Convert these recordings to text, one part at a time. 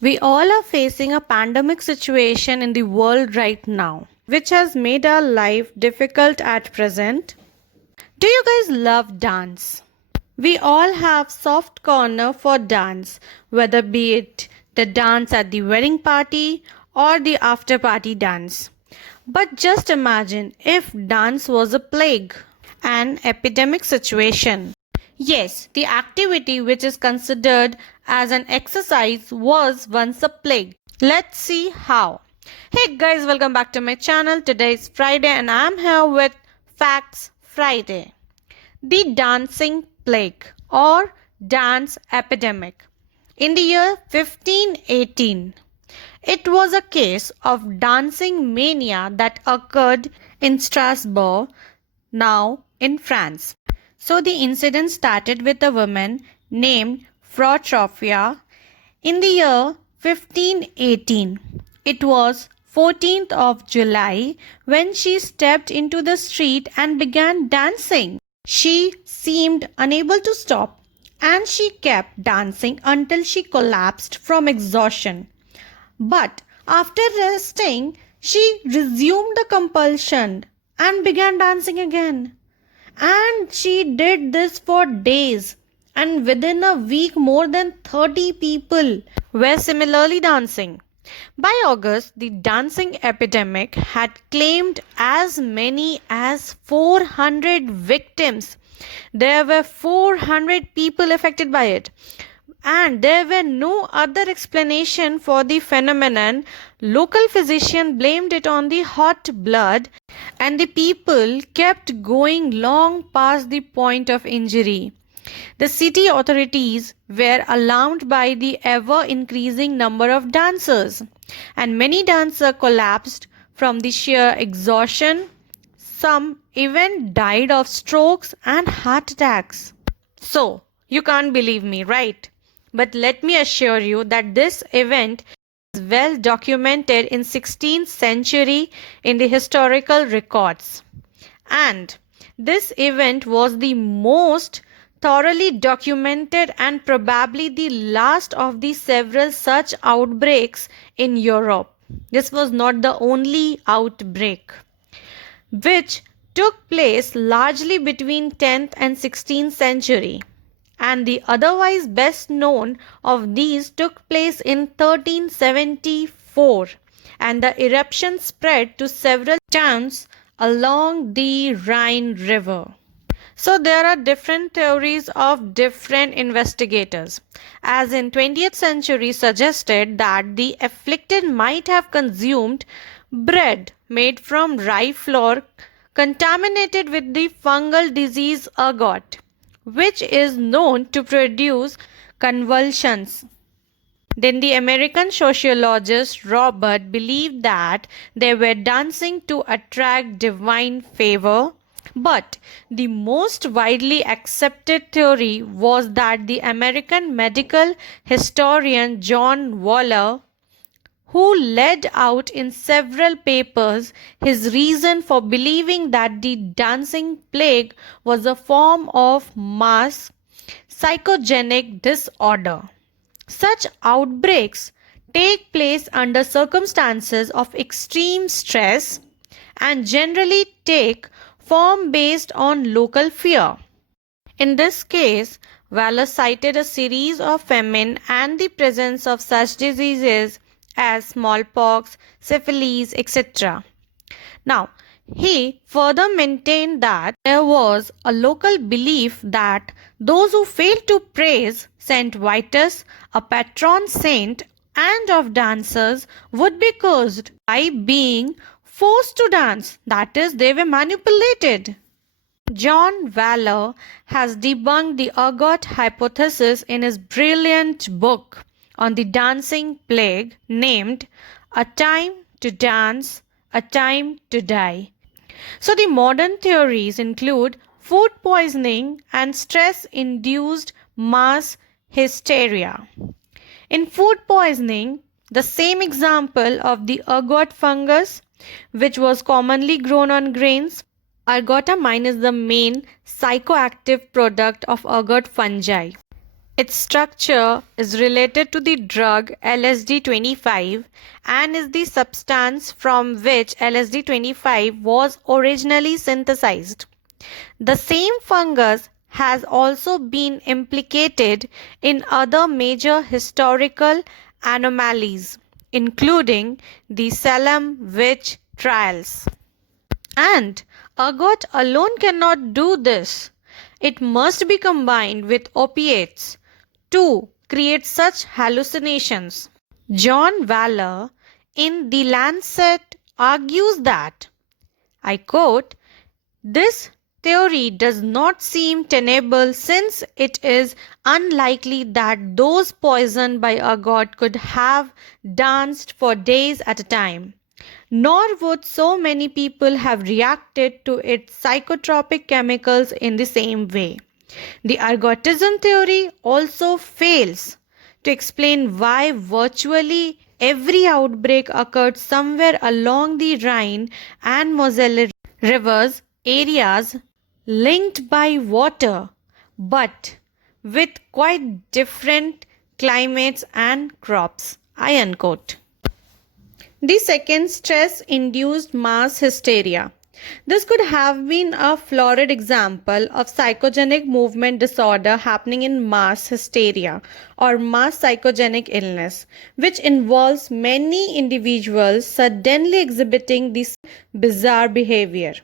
We all are facing a pandemic situation in the world right now, which has made our life difficult at present. Do you guys love dance? We all have soft corner for dance, whether be it the dance at the wedding party or the after party dance. But just imagine if dance was a plague, an epidemic situation. Yes, the activity which is considered as an exercise was once a plague. Let's see how. Hey guys, welcome back to my channel. Today is Friday and I'm here with Facts Friday. The dancing plague or dance epidemic. In the year 1518, it was a case of dancing mania that occurred in Strasbourg, now in France. So the incident started with a woman named Frotrofia in the year 1518. It was 14th of July when she stepped into the street and began dancing. She seemed unable to stop and she kept dancing until she collapsed from exhaustion. But after resting, she resumed the compulsion and began dancing again. And she did this for days. And within a week, more than 30 people were similarly dancing. By August, the dancing epidemic had claimed as many as 400 victims. There were 400 people affected by it. And there were no other explanation for the phenomenon. Local physician blamed it on the hot blood and the people kept going long past the point of injury. The city authorities were alarmed by the ever increasing number of dancers and many dancers collapsed from the sheer exhaustion. Some even died of strokes and heart attacks. So, you can't believe me, right? But let me assure you that this event is well documented in 16th century in the historical records. And this event was the most thoroughly documented and probably the last of the several such outbreaks in Europe. This was not the only outbreak, which took place largely between 10th and 16th century, and the otherwise best known of these took place in 1374, and the eruption spread to several towns along the Rhine River. So there are different theories of different investigators, as in 20th century suggested that the afflicted might have consumed bread made from rye flour contaminated with the fungal disease ergot, which is known to produce convulsions. Then the American sociologist Robert believed that they were dancing to attract divine favor. But the most widely accepted theory was that the American medical historian John Waller, who laid out in several papers his reason for believing that the dancing plague was a form of mass psychogenic disorder. Such outbreaks take place under circumstances of extreme stress and generally take form based on local fear. In this case, Waller cited a series of famine and the presence of such diseases as smallpox, syphilis, etc. Now, he further maintained that there was a local belief that those who failed to praise Saint Vitus, a patron saint and of dancers, would be cursed by being forced to dance, that is, they were manipulated. John Waller has debunked the ergot hypothesis in his brilliant book on the dancing plague named A Time to Dance, A Time to Die. So the modern theories include food poisoning and stress-induced mass hysteria. In food poisoning, the same example of the ergot fungus, which was commonly grown on grains, ergotamine is the main psychoactive product of ergot fungi. Its structure is related to the drug LSD-25 and is the substance from which LSD-25 was originally synthesized. The same fungus has also been implicated in other major historical anomalies, including the Salem witch trials. And ergot alone cannot do this. It must be combined with opiates to create such hallucinations. John Waller in The Lancet argues that, I quote, this theory does not seem tenable since it is unlikely that those poisoned by ergot could have danced for days at a time. Nor would so many people have reacted to its psychotropic chemicals in the same way. The ergotism theory also fails to explain why virtually every outbreak occurred somewhere along the Rhine and Moselle rivers, areas linked by water, but with quite different climates and crops. I unquote. The second, stress-induced mass hysteria. This could have been a florid example of psychogenic movement disorder happening in mass hysteria or mass psychogenic illness, which involves many individuals suddenly exhibiting this bizarre behavior.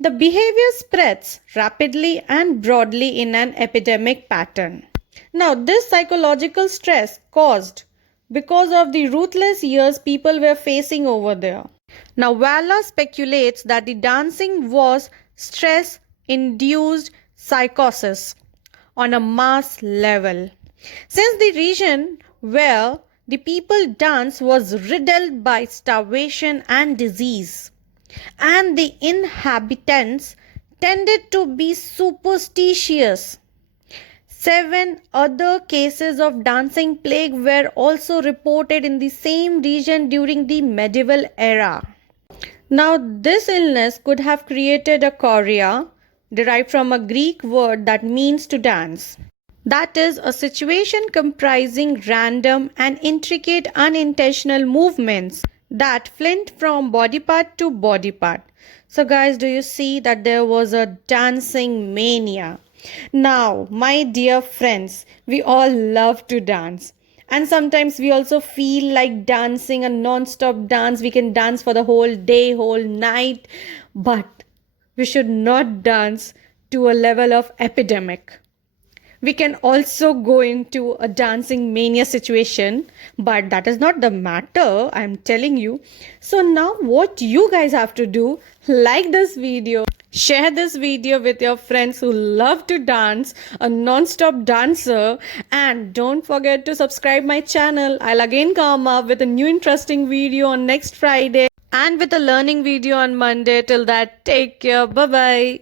The behavior spreads rapidly and broadly in an epidemic pattern. Now, this psychological stress caused because of the ruthless years people were facing over there. Now, Waller speculates that the dancing was stress-induced psychosis on a mass level. Since the region where the people danced was riddled by starvation and disease, and the inhabitants tended to be superstitious. 7 other cases of dancing plague were also reported in the same region during the medieval era. Now, this illness could have created a chorea, derived from a Greek word that means to dance. That is, a situation comprising random and intricate unintentional movements that flint from body part to body part. So guys, do you see that there was a dancing mania? Now, my dear friends, we all love to dance. And sometimes we also feel like dancing a non-stop dance. We can dance for the whole day, whole night. But we should not dance to a level of epidemic. We can also go into a dancing mania situation, but that is not the matter, I'm telling you. So now what you guys have to do, like this video, share this video with your friends who love to dance, a non-stop dancer, and don't forget to subscribe my channel. I'll again come up with a new interesting video on next Friday and with a learning video on Monday. Till that, take care. Bye-bye.